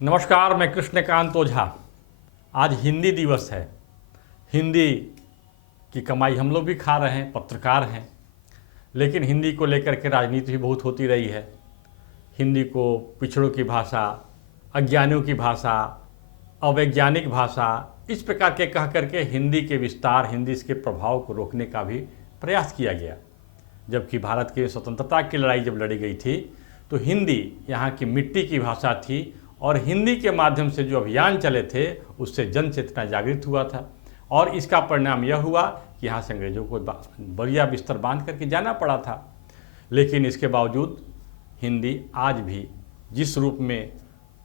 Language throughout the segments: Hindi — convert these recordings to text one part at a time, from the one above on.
नमस्कार, मैं कृष्णकांत ओझा। आज हिंदी दिवस है। हिंदी की कमाई हम लोग भी खा रहे हैं, पत्रकार हैं, लेकिन हिंदी को लेकर के राजनीति भी बहुत होती रही है। हिंदी को पिछड़ों की भाषा, अज्ञानियों की भाषा, अवैज्ञानिक भाषा, इस प्रकार के कह करके हिंदी के विस्तार, हिंदी के प्रभाव को रोकने का भी प्रयास किया गया। जबकि भारत की स्वतंत्रता की लड़ाई जब लड़ी गई थी तो हिंदी यहाँ की मिट्टी की भाषा थी और हिंदी के माध्यम से जो अभियान चले थे उससे जन चेतना जागृत हुआ था। और इसका परिणाम यह हुआ कि यहाँ से अंग्रेजों को बढ़िया बिस्तर बांध करके जाना पड़ा था। लेकिन इसके बावजूद हिंदी आज भी जिस रूप में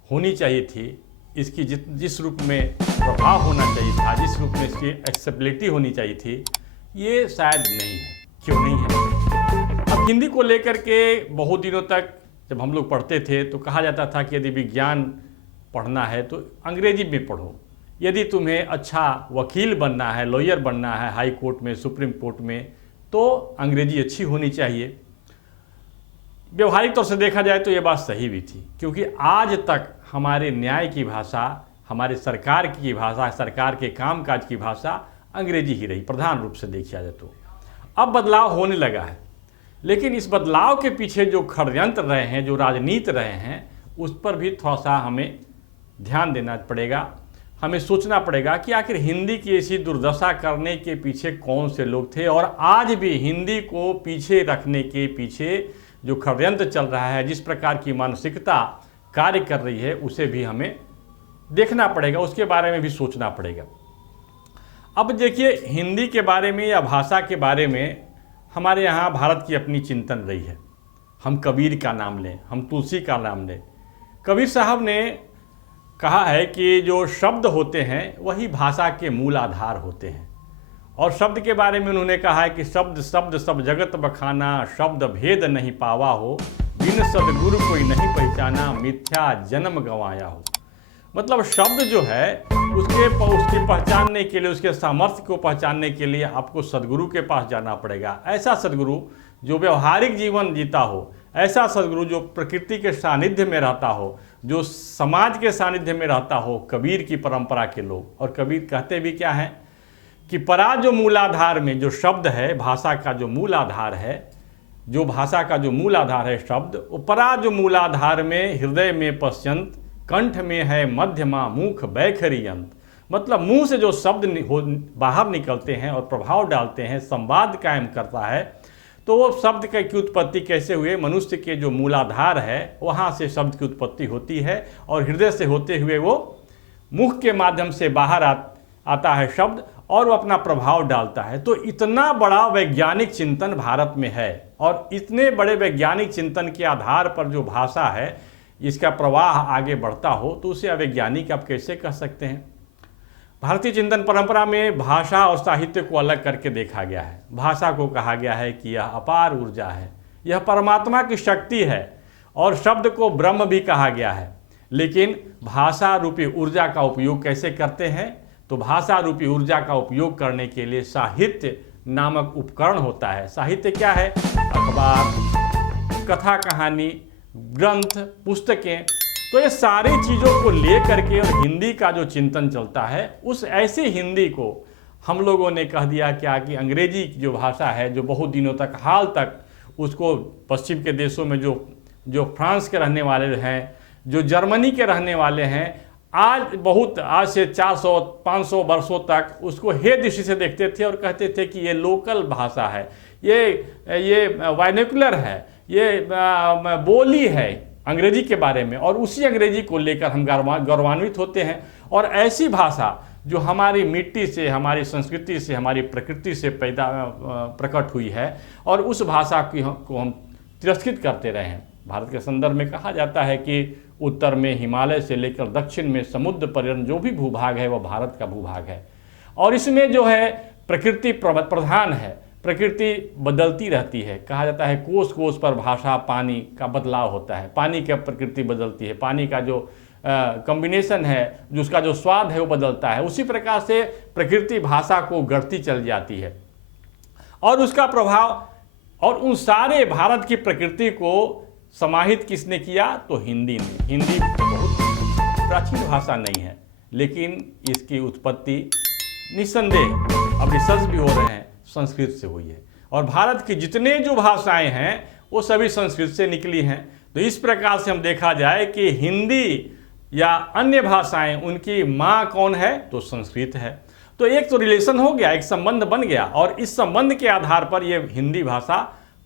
होनी चाहिए थी, इसकी जिस रूप में प्रभाव होना चाहिए था, जिस रूप में इसकी एक्सेसिबिलिटी होनी चाहिए थी, ये शायद नहीं है। क्यों नहीं है? अब हिंदी को लेकर के बहुत दिनों तक जब हम लोग पढ़ते थे तो कहा जाता था कि यदि विज्ञान पढ़ना है तो अंग्रेजी में पढ़ो, यदि तुम्हें अच्छा वकील बनना है, लॉयर बनना है हाई कोर्ट में, सुप्रीम कोर्ट में, तो अंग्रेजी अच्छी होनी चाहिए। व्यवहारिक तौर से देखा जाए तो ये बात सही भी थी, क्योंकि आज तक हमारे न्याय की भाषा, हमारे सरकार की भाषा, सरकार के कामकाज की भाषा अंग्रेजी ही रही प्रधान रूप से देखा जाए तो। अब बदलाव होने लगा है, लेकिन इस बदलाव के पीछे जो षड्यंत्र रहे हैं, जो राजनीति रहे हैं, उस पर भी थोड़ा सा हमें ध्यान देना पड़ेगा। हमें सोचना पड़ेगा कि आखिर हिंदी की ऐसी दुर्दशा करने के पीछे कौन से लोग थे, और आज भी हिंदी को पीछे रखने के पीछे जो षड्यंत्र चल रहा है, जिस प्रकार की मानसिकता कार्य कर रही है, उसे भी हमें देखना पड़ेगा, उसके बारे में भी सोचना पड़ेगा। अब देखिए, हिंदी के बारे में या भाषा के बारे में हमारे यहाँ भारत की अपनी चिंतन रही है। हम कबीर का नाम लें, हम तुलसी का नाम लें। कबीर साहब ने कहा है कि जो शब्द होते हैं वही भाषा के मूल आधार होते हैं। और शब्द के बारे में उन्होंने कहा है कि शब्द शब्द सब जगत बखाना, शब्द भेद नहीं पावा हो, बिन सदगुरु कोई नहीं पहचाना, मिथ्या जन्म गंवाया हो। मतलब शब्द जो है उसके पहचानने के लिए, उसके सामर्थ्य को पहचानने के लिए आपको सदगुरु के पास जाना पड़ेगा। ऐसा सदगुरु जो व्यवहारिक जीवन जीता हो, ऐसा सदगुरु जो प्रकृति के सानिध्य में रहता हो, जो समाज के सानिध्य में रहता हो, कबीर की परंपरा के लोग। और कबीर कहते भी क्या हैं कि परा जो मूलाधार में जो शब्द है, भाषा का जो मूल आधार है, जो भाषा का जो मूल आधार है शब्द, वो परा जो मूलाधार में हृदय में पश्यंत, कंठ में है मध्यमा मुख बैखरी अंत। मतलब मुंह से जो शब्द बाहर निकलते हैं और प्रभाव डालते हैं, संवाद कायम करता है, तो वो शब्द की उत्पत्ति कैसे हुए? मनुष्य के जो मूलाधार है वहाँ से शब्द की उत्पत्ति होती है, और हृदय से होते हुए वो मुख के माध्यम से बाहर आता है शब्द, और वो अपना प्रभाव डालता है। तो इतना बड़ा वैज्ञानिक चिंतन भारत में है, और इतने बड़े वैज्ञानिक चिंतन के आधार पर जो भाषा है, इसका प्रवाह आगे बढ़ता हो, तो उसे अवैज्ञानिक आप कैसे कह सकते हैं? भारतीय चिंतन परंपरा में भाषा और साहित्य को अलग करके देखा गया है। भाषा को कहा गया है कि यह अपार ऊर्जा है, यह परमात्मा की शक्ति है, और शब्द को ब्रह्म भी कहा गया है। लेकिन भाषा रूपी ऊर्जा का उपयोग कैसे करते हैं? तो भाषा रूपी ऊर्जा का उपयोग करने के लिए साहित्य नामक उपकरण होता है। साहित्य क्या है? अखबार, कथा कहानी, ग्रंथ, पुस्तकें। तो ये सारी चीज़ों को ले करके और हिंदी का जो चिंतन चलता है, उस ऐसी हिंदी को हम लोगों ने कह दिया क्या कि अंग्रेजी की जो भाषा है, जो बहुत दिनों तक, हाल तक उसको पश्चिम के देशों में जो फ्रांस के रहने वाले हैं, जो जर्मनी के रहने वाले हैं, आज से 400-500 वर्षों तक उसको हे दृष्टि से देखते थे और कहते थे कि ये लोकल भाषा है, ये वर्नाक्युलर है, ये बोली है अंग्रेजी के बारे में, और उसी अंग्रेजी को लेकर हम गौरवान्वित होते हैं। और ऐसी भाषा जो हमारी मिट्टी से, हमारी संस्कृति से, हमारी प्रकृति से प्रकट हुई है, और उस भाषा को हम तिरस्कृत करते रहे हैं। भारत के संदर्भ में कहा जाता है कि उत्तर में हिमालय से लेकर दक्षिण में समुद्र पर्यंत जो भी भूभाग है वह भारत का भूभाग है, और इसमें जो है प्रकृति प्रधान है। प्रकृति बदलती रहती है। कहा जाता है कोस कोस पर भाषा पानी का बदलाव होता है, पानी की प्रकृति बदलती है, पानी का जो कॉम्बिनेशन है, जो उसका जो स्वाद है वो बदलता है। उसी प्रकार से प्रकृति भाषा को गढ़ती चल जाती है, और उसका प्रभाव, और उन सारे भारत की प्रकृति को समाहित किसने किया? तो हिंदी ने। हिंदी बहुत प्राचीन भाषा नहीं है, लेकिन इसकी उत्पत्ति निस्संदेह, अब रिसर्च भी हो रहे हैं, संस्कृत से हुई है। और भारत की जितने जो भाषाएं हैं वो सभी संस्कृत से निकली हैं। तो इस प्रकार से हम देखा जाए कि हिंदी या अन्य भाषाएं, उनकी माँ कौन है, तो संस्कृत है। तो एक तो रिलेशन हो गया, एक संबंध बन गया, और इस संबंध के आधार पर ये हिंदी भाषा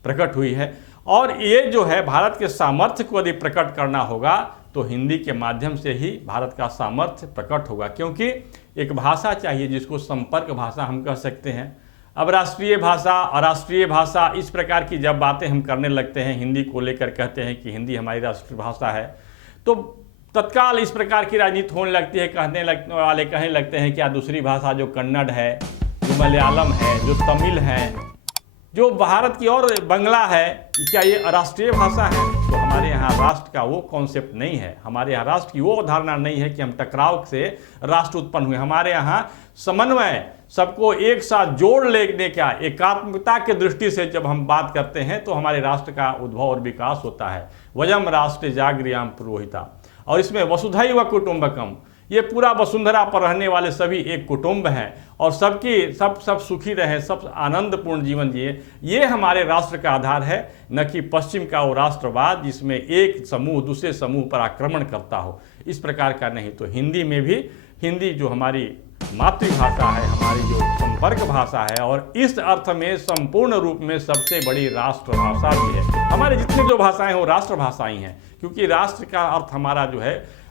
प्रकट हुई है। और ये जो है भारत के सामर्थ्य को यदि प्रकट करना होगा तो हिंदी के माध्यम से ही भारत का सामर्थ्य प्रकट होगा, क्योंकि एक भाषा चाहिए जिसको संपर्क भाषा हम कह सकते हैं। अब राष्ट्रीय भाषा, अराष्ट्रीय भाषा, इस प्रकार की जब बातें हम करने लगते हैं, हिंदी को लेकर कहते हैं कि हिंदी हमारी राष्ट्रीय भाषा है, तो तत्काल इस प्रकार की राजनीति होने लगती है। कहने वाले कहने लगते हैं क्या दूसरी भाषा जो कन्नड़ है, जो मलयालम है, जो तमिल है, जो भारत की और बंगला है, क्या ये अराष्ट्रीय भाषा है? तो हमारे यहाँ राष्ट्र का वो कॉन्सेप्ट नहीं है, हमारे यहाँ राष्ट्र की वो अवधारणा नहीं है कि हम टकराव से राष्ट्र उत्पन्न हुए। हमारे यहाँ समन्वय, सबको एक साथ जोड़ लेने का, एकात्मकता के दृष्टि से जब हम बात करते हैं तो हमारे राष्ट्र का उद्भव और विकास होता है। वयम राष्ट्र जागृयाम पुरोहिता, और इसमें वसुधैव कुटुंबकम, ये पूरा वसुंधरा पर रहने वाले सभी एक कुटुंब हैं, और सब सुखी रहें, सब आनंदपूर्ण जीवन जिए, ये हमारे राष्ट्र का आधार है, न कि पश्चिम का वो राष्ट्रवाद जिसमें एक समूह दूसरे समूह पर आक्रमण करता हो, इस प्रकार का नहीं। तो हिंदी में भी, हिंदी जो हमारी मातृभाषा है, हमारी जो संपर्क भाषा है, और इस अर्थ में संपूर्ण रूप में सबसे बड़ी राष्ट्रभाषा भी है। हमारे जितनी जो भाषाएं हैं वो राष्ट्रभाषाएं हैं, क्योंकि राष्ट्र का अर्थ हमारा जो है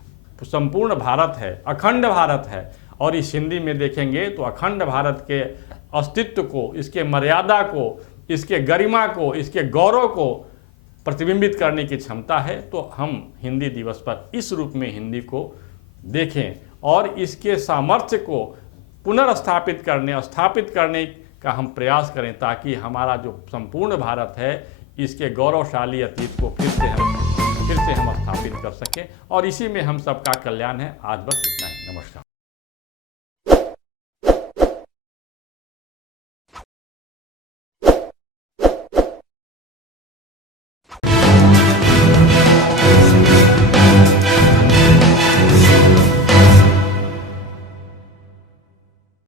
संपूर्ण भारत है, अखंड भारत है। और इस हिंदी में देखेंगे तो अखंड भारत के अस्तित्व को, इसके मर्यादा को, इसके गरिमा को, इसके गौरव को प्रतिबिंबित करने की क्षमता है। तो हम हिंदी दिवस पर इस रूप में हिंदी को देखें और इसके सामर्थ्य को पुनर्स्थापित करने, स्थापित करने का हम प्रयास करें, ताकि हमारा जो संपूर्ण भारत है इसके गौरवशाली अतीत को फिर से हम स्थापित कर सकें। और इसी में हम सबका कल्याण है। आज बस इतना ही। नमस्कार।